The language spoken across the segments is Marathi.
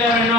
जरी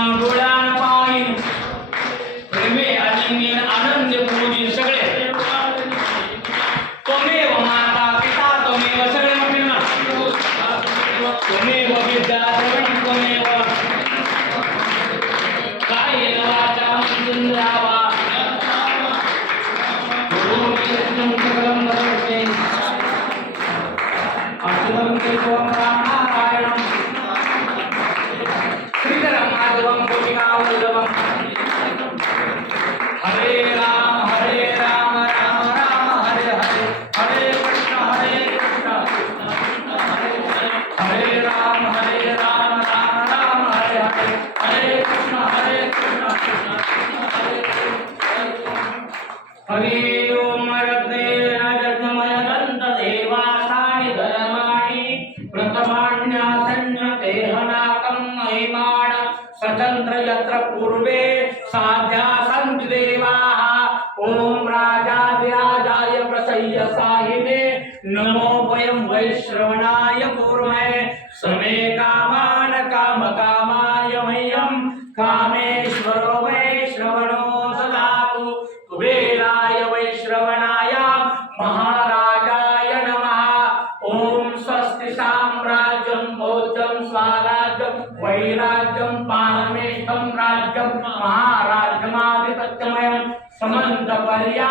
स्वतंत्र यत्र पूर्वे साध्या सन्ति देवाः ॐ राजाधिराजाय प्रसय्य साहिने नमो वयं वैश्रवणाय कुर्महे समेका राज्यम वैराज्यं राज्यम राज्यं समंत पर्या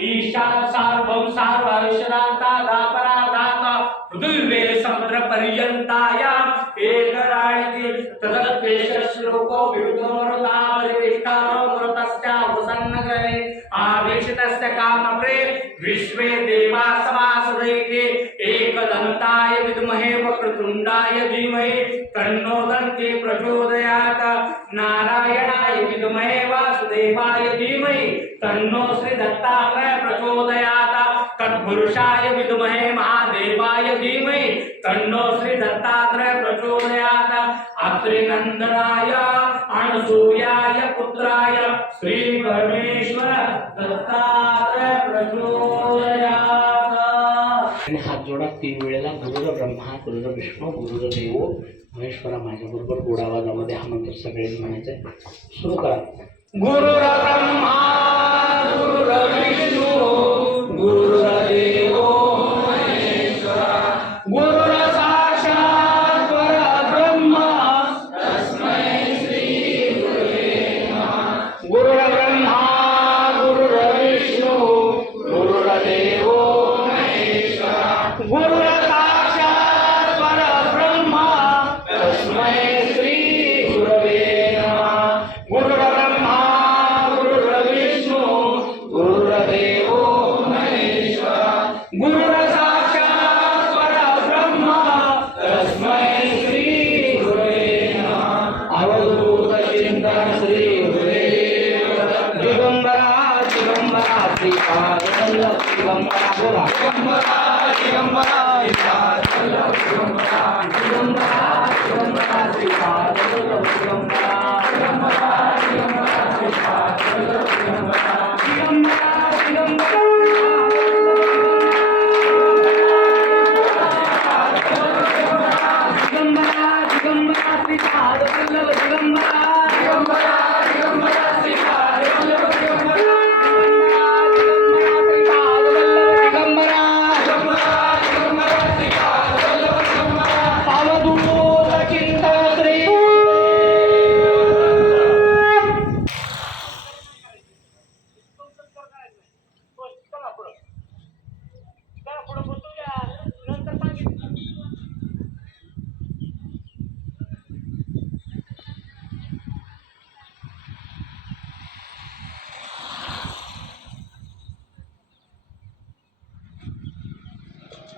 ईशा सार्वं सार्वैश्वराता दापरादाता पृथिवे समुद्रपर्यन्तायाम् एकरायति तदत्वेष श्लोको विविधोमृतावलिविष्टारो मृतस्यावसन्नगरे आवेशितस्य कामप्रे विश्वे देवा समासदैके एकदन्ताय विद्महे वक्रतुण्डाय धीमहि तन्नो दन्ति प्रचोदयात्। नारायणाय विद्महे वासुदेवाय धीमहि। तन्नो श्रीदत्तात्रय प्रचोदयात्। तत्पुरुषाय विद्महे महादेवाय धीमहि। तन्नो श्री दत्तात्रय प्रचोदयात्। अत्रिनन्दनाय अनसूयाय पुत्राय। श्री परमेश्वर दत्तात्रय प्रचोदयात्। आणि जोडा तीन वेळेला गुरुर ब्रह्मा गुरुर विष्णू गुरुर देवो महेश्वरा माझ्याबरोबर गोडावाजामध्ये हा मंत्र सगळ्यांनी म्हणायचा आहे. सुरू करा. गुरुर ब्रह्मा वल्लभ दिगंबरा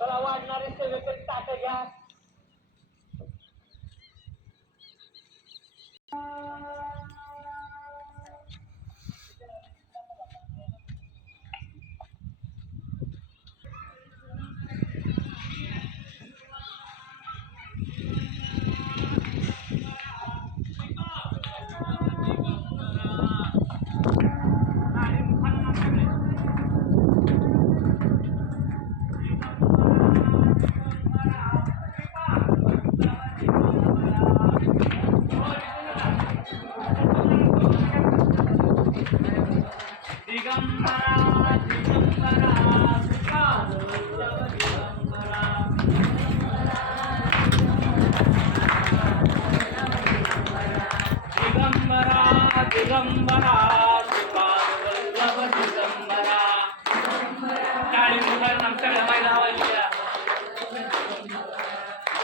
वाढणारे सेवेकरी ताटं घ्या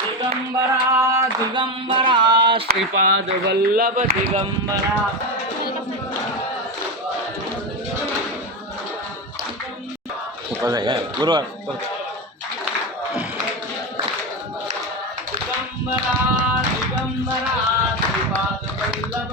दिगंबरा दिगंबरा श्रीपाद वल्लभ दिगंबरा। गुरुवार दिगंबरा दिगंबरा श्रीपाद वल्लभ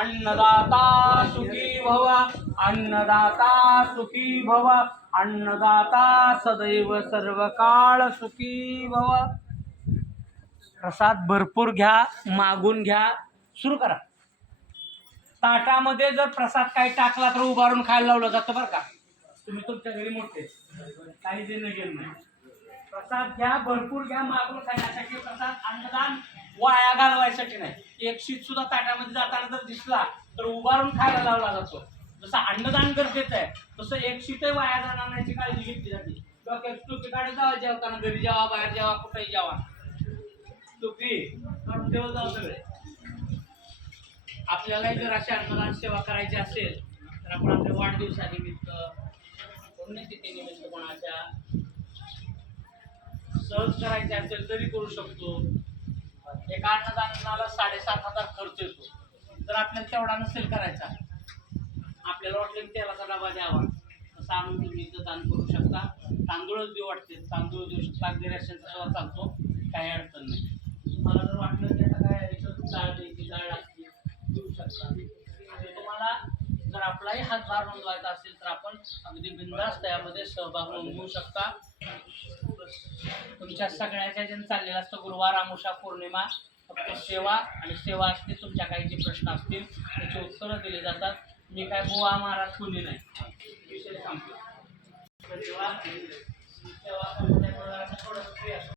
अन्नदाता सुखी भव अन्नदाता सुखी भव अन्नदाता सदैव सर्व काळ सुखी भव. प्रसाद भरपूर घ्या मागून घ्या. सुरू करा. ताटामध्ये जर प्रसाद काही टाकला तर उभारून खायला लावलं जातं बरं का. तुम्ही तुमच्या घरी मोठे. काही देणं गेलं नाही. प्रसाद घ्या भरपूर घ्या मागून खाण्यासाठी प्रसाद अन्नदान वाया घालवायसाठी नाही. एक शीत सुद्धा ताटामध्ये जाताना जर दिसला तर उभारून खायला लावला जातो. जसं अन्नदान गरजेचं आहे तसं एक शीतही वाया जाणार नाही काळजी घेतली जाते. डोक्यात काढत जावा जेवताना घरी जेवा बाहेर जेवा कुठेही जेवा. तुकी देव जाऊ सगळे. आपल्यालाही जर अशा अन्नदान सेवा करायची असेल तर आपण आपल्या वाढदिवसानिमित्त पुण्यतिथीनिमित्त कोणाच्या सहज करायचे असेल तरी करू शकतो. एका अन्नदानाला साडेसात हजार खर्च येतो. जर आपल्याला तेवढा नसेल करायचा आपल्याला वाटलं की तेलाचा डबा द्यावा. तसं आणून तुम्ही इथं दान करू शकता. तांदूळच देऊ वाटते. तांदूळ देऊ शकता. अगदी रेशनचा सुद्धा चालतो. काही अडचण नाही. तुम्हाला जर वाटलं की आता काय याच्यात डाळ द्यायची डाळ तुम्हाला जर आपलाही हातभार नोंदवायचा असेल तर आपण अगदी बिंदास त्यामध्ये सहभाग नोंदवू शकता. तुमच्या सगळ्याच्या ज्यांनी चाललेलं असतं गुरुवार आमुषा पौर्णिमा फक्त सेवा आणि सेवा असते तुमच्या काही जे प्रश्न असतील त्याची उत्तरं दिली जातात. मी काय बुवा महाराज कोणी नाही. विषय सेवा